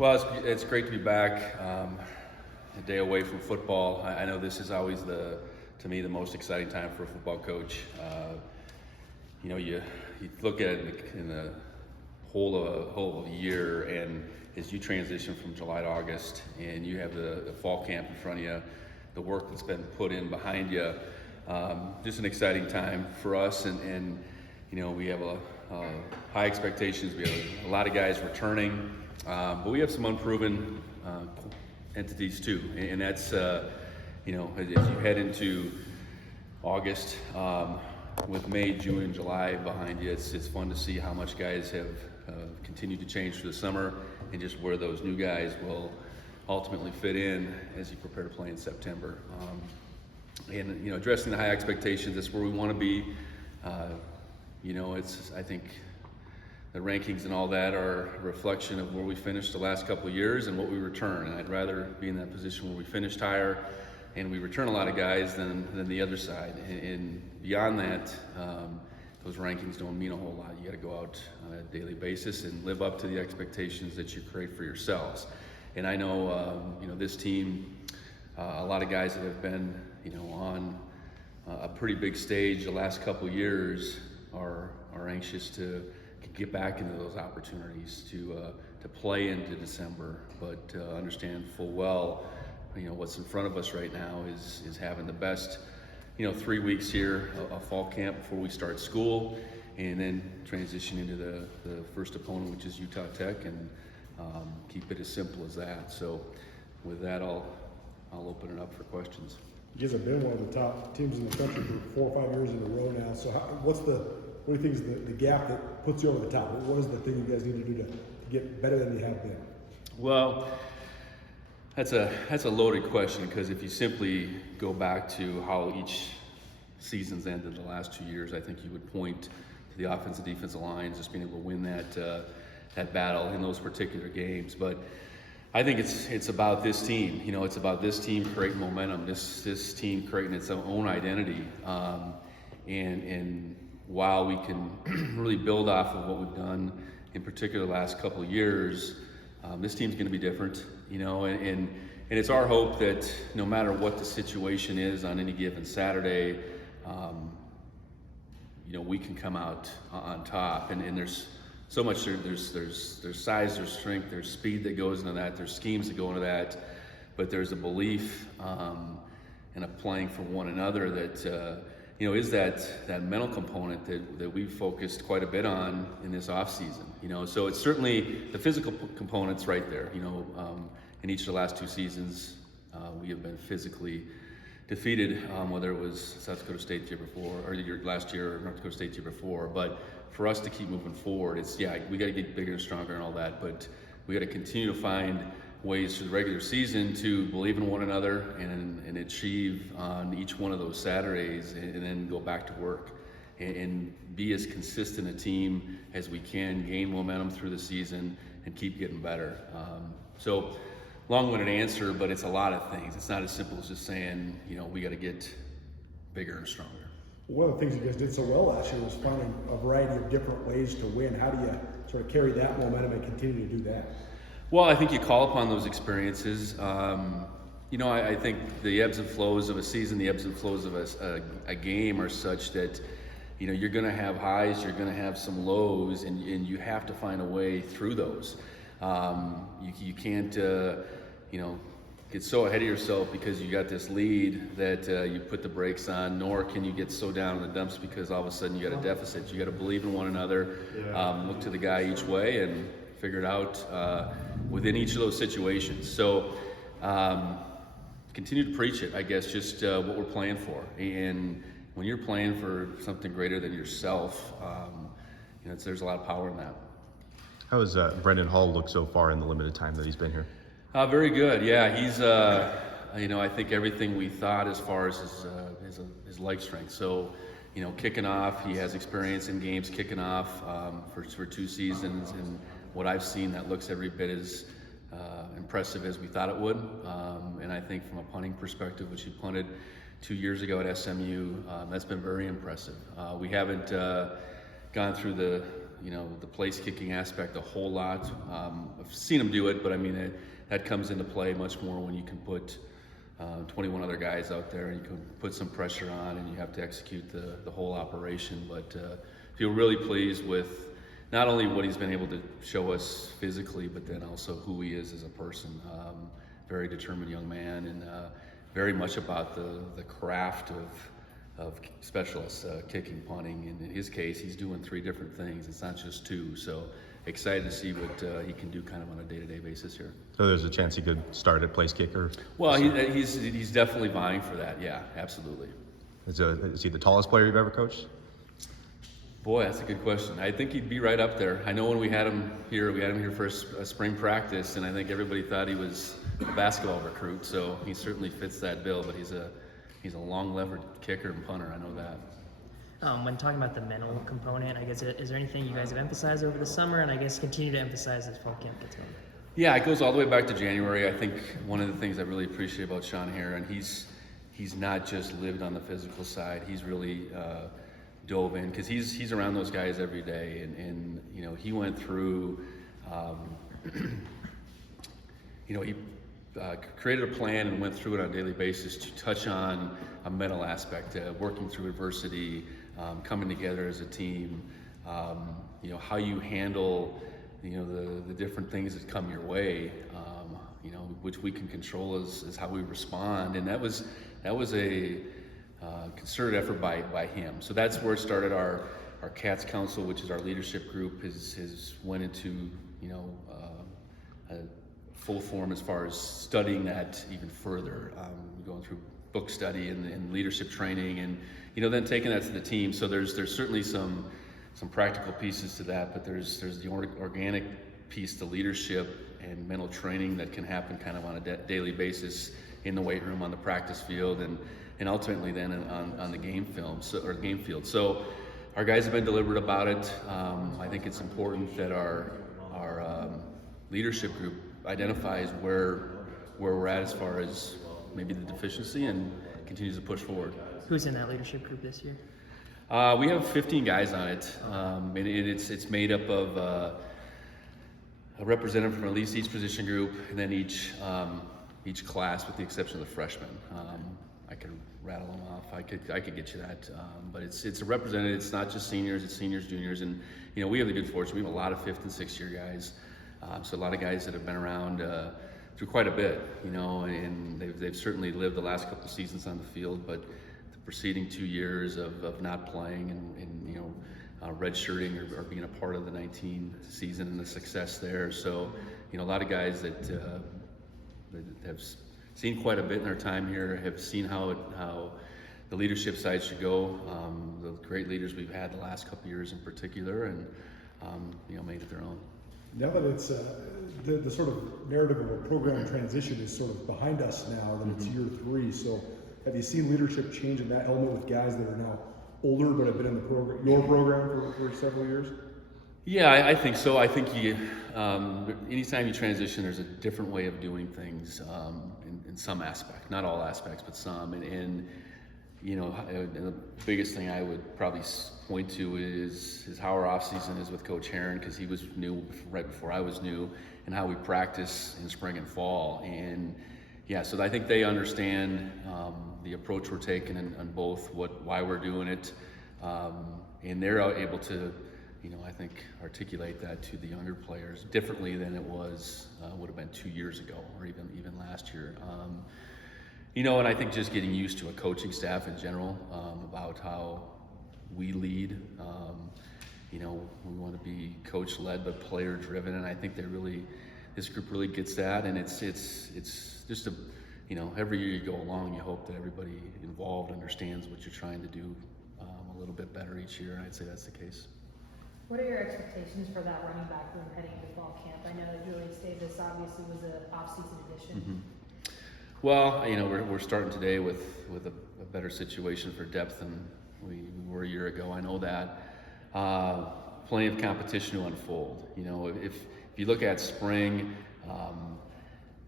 Well, it's great to be back. A day away from football. I know this is always to me, the most exciting time for a football coach. You look at it in the whole year, and as you transition from July to August, and you have the fall camp in front of you, the work that's been put in behind you, just an exciting time for us. And we have high expectations. We have a lot of guys returning, but we have some unproven entities too, and that's as you head into August, with May, June, and July behind you, it's fun to see how much guys have continued to change through the summer, and just where those new guys will ultimately fit in as you prepare to play in September. And addressing the high expectations, that's where we want to be. I think the rankings and all that are a reflection of where we finished the last couple of years and what we return. And I'd rather be in that position where we finished higher and we return a lot of guys than the other side. And beyond that, those rankings don't mean a whole lot. You got to go out on a daily basis and live up to the expectations that you create for yourselves. And I know, this team, a lot of guys that have been, on a pretty big stage the last couple of years are anxious to get back into those opportunities to play into December, but understand full well, what's in front of us right now is having the best, 3 weeks here, a fall camp before we start school, and then transition into the first opponent, which is Utah Tech, and keep it as simple as that. So with that, I'll open it up for questions. You guys have been one of the top teams in the country for 4 or 5 years in a row now. So what do you think is the gap that puts you over the top? What is the thing you guys need to do to get better than you have been? Well, that's a loaded question, because if you simply go back to how each season's ended the last 2 years, I think you would point to the offensive defensive lines just being able to win that battle in those particular games. But I think it's about this team. It's about this team creating momentum, this team creating its own identity. And while we can really build off of what we've done, in particular the last couple of years, this team's going to be different, and it's our hope that no matter what the situation is on any given Saturday, we can come out on top. And there's so much, there's size, there's strength, there's speed that goes into that, there's schemes that go into that, but there's a belief and a playing for one another that is that mental component that we've focused quite a bit on in this off season. So it's certainly the physical components right there. In each of the last 2 seasons, we have been physically defeated, whether it was South Dakota State the year before, or last year, or North Dakota State the year before. But for us to keep moving forward, we got to get bigger and stronger and all that, but we got to continue to find ways through the regular season to believe in one another and achieve on each one of those Saturdays, and then go back to work and be as consistent a team as we can, gain momentum through the season and keep getting better. So long-winded answer, but it's a lot of things. It's not as simple as just saying, we got to get bigger and stronger. One of the things you guys did so well last year was finding a variety of different ways to win. How do you sort of carry that momentum and continue to do that? Well, I think you call upon those experiences. I think the ebbs and flows of a season, the ebbs and flows of a game are such that, you're going to have highs, you're going to have some lows, and you have to find a way through those. You can't, get so ahead of yourself because you got this lead that you put the brakes on, nor can you get so down in the dumps because all of a sudden you got a deficit. You got to believe in one another, look to the guy each way, and figure it out within each of those situations. So continue to preach it, I guess, just what we're playing for. And when you're playing for something greater than yourself, there's a lot of power in that. How has Brendan Hall looked so far in the limited time that he's been here? Very good. Yeah, he's I think everything we thought as far as his leg strength. So, kicking off, he has experience in games kicking off for 2 seasons, and what I've seen, that looks every bit as impressive as we thought it would. And I think from a punting perspective, which he punted 2 years ago at SMU, that's been very impressive. We haven't gone through the the place kicking aspect a whole lot. I've seen him do it, but I mean that comes into play much more when you can put 21 other guys out there and you can put some pressure on and you have to execute the whole operation. But feel really pleased with not only what he's been able to show us physically, but then also who he is as a person. Very determined young man, and very much about the craft of specialists, kicking, punting. And in his case, he's doing 3 different things. It's not just 2. So excited to see what he can do kind of on a day-to-day basis here. So there's a chance he could start at place kicker? Well, he's definitely vying for that. Yeah, absolutely. Is he the tallest player you've ever coached? Boy, that's a good question. I think he'd be right up there. I know when we had him here for a spring practice, and I think everybody thought he was a basketball recruit, so he certainly fits that bill, but he's a long-levered kicker and punter, I know that. When talking about the mental component, I guess, is there anything you guys have emphasized over the summer, and I guess continue to emphasize as fall camp gets going? Yeah, it goes all the way back to January. I think one of the things I really appreciate about Sean Heron, he's not just lived on the physical side, he's really dove in, because he's around those guys every day, and he went through he created a plan and went through it on a daily basis to touch on a mental aspect, working through adversity, coming together as a team, how you handle the different things that come your way, which we can control is how we respond. And that was a concerted effort by him. So that's where it started. Our CATS Council, which is our leadership group, has went into a full form as far as studying that even further, going through book study and leadership training, and then taking that to the team. So there's certainly some practical pieces to that, but there's the organic piece to leadership and mental training that can happen kind of on a daily basis in the weight room, on the practice field, and ultimately then on the game field. So our guys have been deliberate about it. I think it's important that our leadership group identifies where we're at as far as maybe the deficiency and continues to push forward. Who's in that leadership group this year? We have 15 guys on it, and it's made up of a representative from at least each position group, and then each class, with the exception of the freshmen. I can rattle them off. I could get you that, but it's a representative. It's not just seniors; it's seniors, juniors, and we have the good fortune. We have a lot of 5th and 6th year guys, so a lot of guys that have been around through quite a bit, and they've certainly lived the last couple of seasons on the field, but the preceding 2 years of not playing and redshirting or being a part of the 19 season and the success there. So, a lot of guys that have seen quite a bit in their time here, have seen how the leadership side should go. The great leaders we've had the last couple of years in particular, and made it their own. Now that it's the sort of narrative of a program transition is sort of behind us now, that it's year 3. So have you seen leadership change in that element with guys that are now older but have been in your program for several years? Yeah, I think so. I think anytime you transition, there's a different way of doing things in some aspect, not all aspects, but some. And the biggest thing I would probably point to is how our off season is with Coach Heron, because he was new right before I was new, and how we practice in spring and fall. And yeah, so I think they understand the approach we're taking on both why we're doing it, and they're able to, I think, articulate that to the younger players differently than it would have been 2 years ago or even last year. And I think just getting used to a coaching staff in general, about how we lead. We want to be coach-led but player-driven, and I think this group really gets that. And it's just every year you go along, you hope that everybody involved understands what you're trying to do a little bit better each year, and I'd say that's the case. What are your expectations for that running back room heading into fall camp? I know that Julius Davis obviously was an off-season addition. Mm-hmm. Well, we're starting today with a better situation for depth than we were a year ago. I know that. Plenty of competition to unfold. If you look at spring,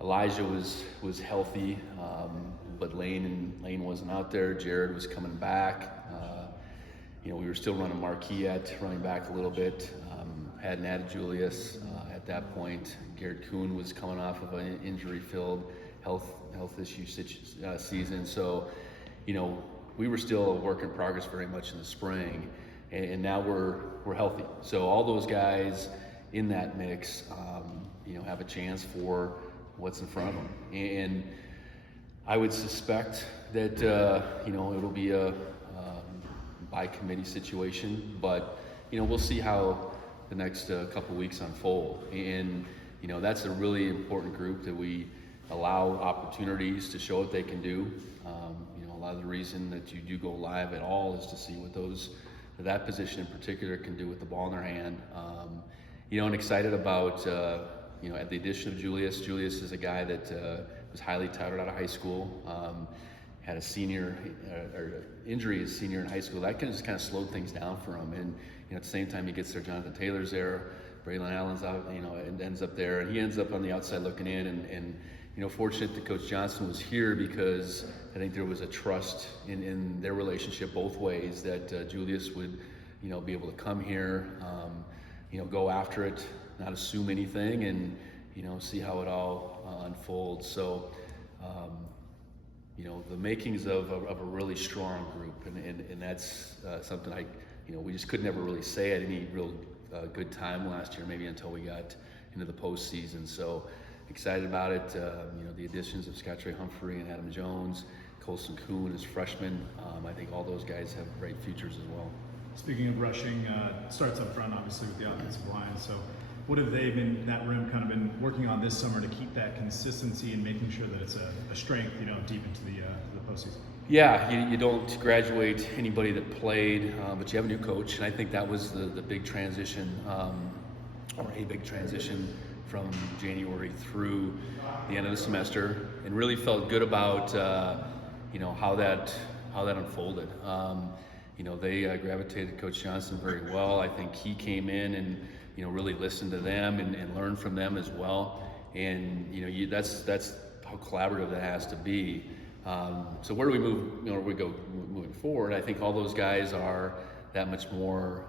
Elijah was healthy, but Lane wasn't out there. Jared was coming back. We were still running Marquis at running back a little bit. hadn't added Julius at that point. Garrett Kuhn was coming off of an injury-filled health issue season. So, we were still a work in progress very much in the spring, and now we're healthy. So all those guys in that mix, have a chance for what's in front of them. And I would suspect that, it'll be a by committee situation, but, we'll see how the next couple weeks unfold. And, that's a really important group that we allow opportunities to show what they can do. A lot of the reason that you do go live at all is to see what that position in particular can do with the ball in their hand. And excited about, at the addition of Julius. Julius is a guy that was highly touted out of high school. Had a injury as senior in high school. That just kind of slowed things down for him. And at the same time he gets there, Jonathan Taylor's there, Braylon Allen's out, and ends up there, and he ends up on the outside looking in. And fortunate that Coach Johnson was here, because I think there was a trust in their relationship both ways, that Julius would, be able to come here, go after it, not assume anything, and see how it all unfolds. So. The makings of a really strong group, and that's something we just could never really say at any real good time last year, maybe until we got into the postseason. So excited about it. The additions of Scott Trey Humphrey and Adam Jones, Colson Kuhn as freshmen. I think all those guys have bright futures as well. Speaking of rushing, starts up front, obviously, with the offensive line. So what have they that room kind of been working on this summer to keep that consistency and making sure that it's a strength, deep into the postseason? Yeah, you don't graduate anybody that played, but you have a new coach, and I think that was the big transition, or a big transition from January through the end of the semester, and really felt good about how that unfolded. They gravitated Coach Johnson very well. I think he came in and really listened to them and learned from them as well. And that's how collaborative that has to be. So where do we move? Where we go moving forward? I think all those guys are that much more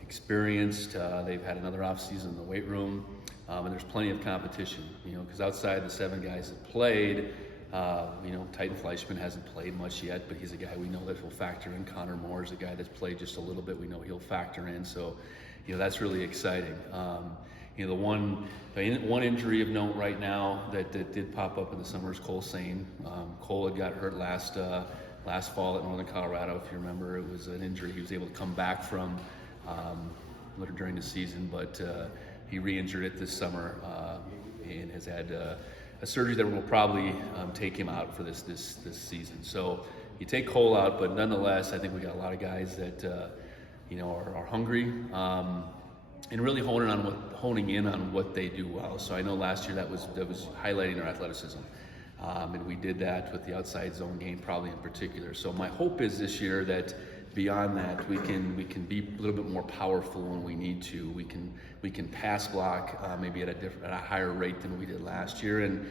experienced. They've had another off season in the weight room, and there's plenty of competition. Because outside the 7 guys that played, Titan Fleischman hasn't played much yet, but he's a guy we know that will factor in. Connor Moore is a guy that's played just a little bit. We know he'll factor in. So, that's really exciting. The one injury of note right now that did pop up in the summer is Cole Sane. Cole had got hurt last fall at Northern Colorado, if you remember. It was an injury he was able to come back from later during the season, but he re-injured it this summer and has had a surgery that will probably take him out for this season. So you take Cole out, but nonetheless, I think we got a lot of guys that are hungry. And really honing in on what they do well. So I know last year that was highlighting their athleticism, and we did that with the outside zone game probably in particular. So my hope is this year that beyond that we can be a little bit more powerful when we need to. We can pass block maybe at a higher rate than we did last year, and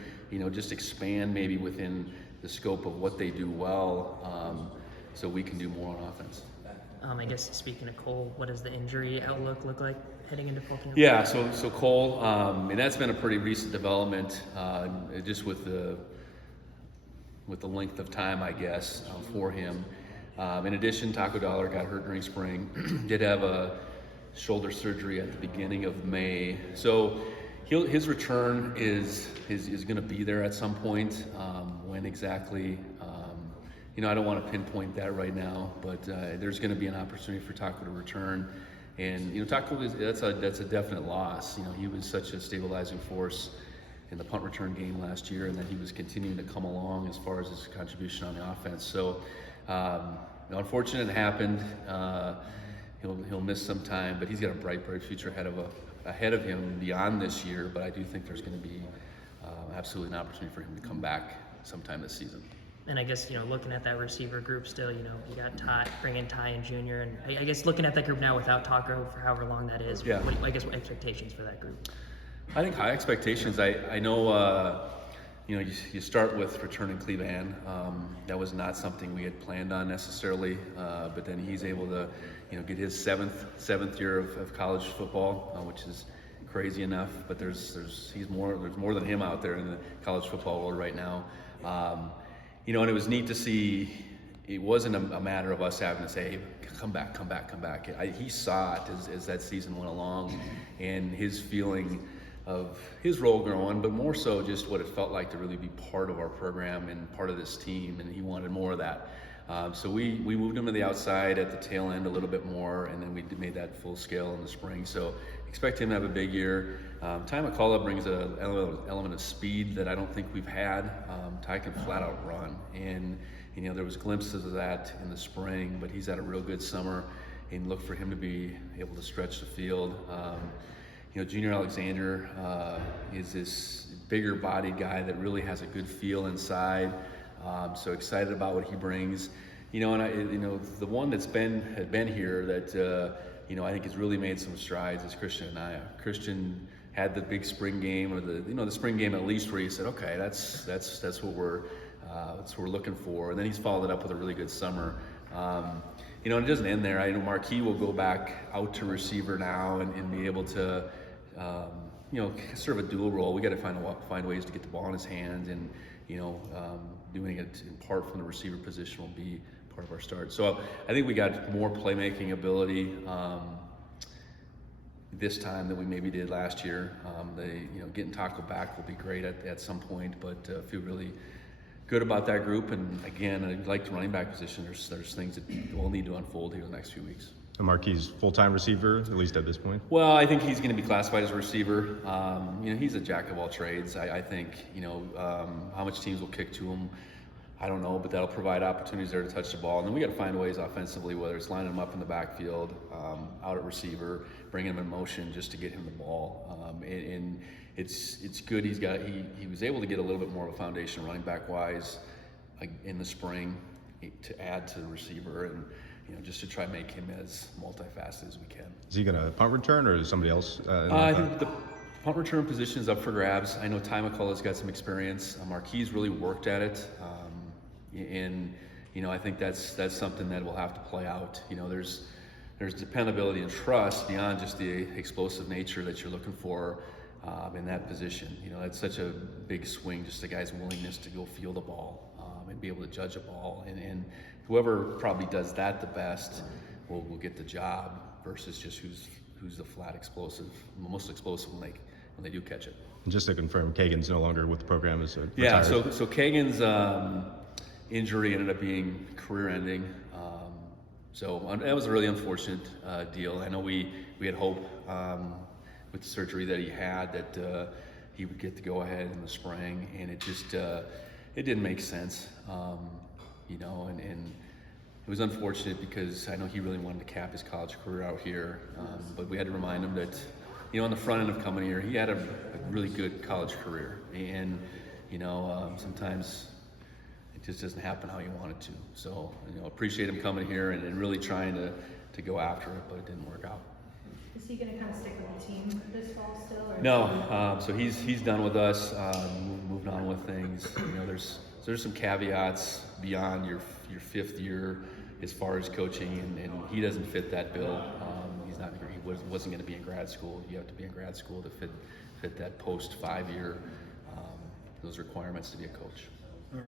just expand maybe within the scope of what they do well, so we can do more on offense. I guess speaking of Cole, what does the injury outlook look like heading into fall camp? Yeah, so Cole, and that's been a pretty recent development, just with the length of time, I guess, for him. In addition, Taco Dollar got hurt during spring, did have a shoulder surgery at the beginning of May. So his return is going to be there at some point. When exactly? I don't want to pinpoint that right now, but there's going to be an opportunity for Taco to return, and Taco that's a definite loss. He was such a stabilizing force in the punt return game last year, and that he was continuing to come along as far as his contribution on the offense. So, unfortunate it happened. He'll miss some time, but he's got a bright future ahead of him beyond this year. But I do think there's going to be absolutely an opportunity for him to come back sometime this season. And I guess, looking at that receiver group still, you got Ty, bring in Ty and Junior, and I guess looking at that group now without Taco for however long that is, what expectations for that group? I think high expectations. I know you start with returning Cleveland. That was not something we had planned on necessarily, but then he's able to, get his seventh year of college football, which is crazy enough. But there's more than him out there in the college football world right now. And it was neat to see. It wasn't a matter of us having to say, hey, come back. He saw it as that season went along, and his feeling of his role growing, but more so just what it felt like to really be part of our program and part of this team, and he wanted more of that. So we moved him to the outside at the tail end a little bit more, and then we made that full scale in the spring. So expect him to have a big year. Ty McCullough brings an element of speed that I don't think we've had. Ty can flat out run, and there was glimpses of that in the spring, but he's had a real good summer, and look for him to be able to stretch the field. Junior Alexander is this bigger bodied guy that really has a good feel inside. So excited about what he brings. The one that's had been here that I think has really made some strides is Christian Anaya. Christian had the big spring game, or the spring game at least, where you said, okay, that's what we're looking for. And then he's followed it up with a really good summer. And it doesn't end there. I know Marquis will go back out to receiver now and be able to, sort of a dual role. We got to find ways to get the ball in his hands, and doing it in part from the receiver position will be part of our start. So I think we got more playmaking ability this time than we maybe did last year. Getting Taco back will be great at some point, but feel really good about that group. And again, I like the running back position. There's things that will need to unfold here in the next few weeks. And Marquis full-time receiver, at least at this point? Well, I think he's going to be classified as a receiver. He's a jack of all trades. I think, how much teams will kick to him, I don't know, but that'll provide opportunities there to touch the ball. And then we got to find ways offensively, whether it's lining him up in the backfield, out at receiver, bringing him in motion just to get him the ball. And it's good. He was able to get a little bit more of a foundation running back wise in the spring to add to the receiver, and just to try and make him as multifaceted as we can. Is he going to punt return, or is somebody else? I think the punt return position is up for grabs. I know Ty McCullough's got some experience. Marquis really worked at it, and I think that's something that will have to play out. There's dependability and trust beyond just the explosive nature that you're looking for in that position. That's such a big swing, just the guy's willingness to go feel the ball and be able to judge a ball, and whoever probably does that the best will get the job, versus just who's the flat explosive, most explosive when they do catch it. And just to confirm, Kagan's no longer with the program as a yeah. retired. So Kagan's injury ended up being career-ending. So that was a really unfortunate deal. I know we had hope with the surgery that he had that he would get to go ahead in the spring, and it just it didn't make sense. And it was unfortunate because I know he really wanted to cap his college career out here, but we had to remind him that, on the front end of coming here, he had a really good college career, and sometimes it just doesn't happen how you want it to. So appreciate him coming here and really trying to go after it, but it didn't work out. Is he going to kind of stick with the team this fall still? Or No, so he's done with us, moved on with things. There's some caveats beyond your fifth year as far as coaching, and he doesn't fit that bill. He wasn't going to be in grad school. You have to be in grad school to fit that post 5 year those requirements to be a coach.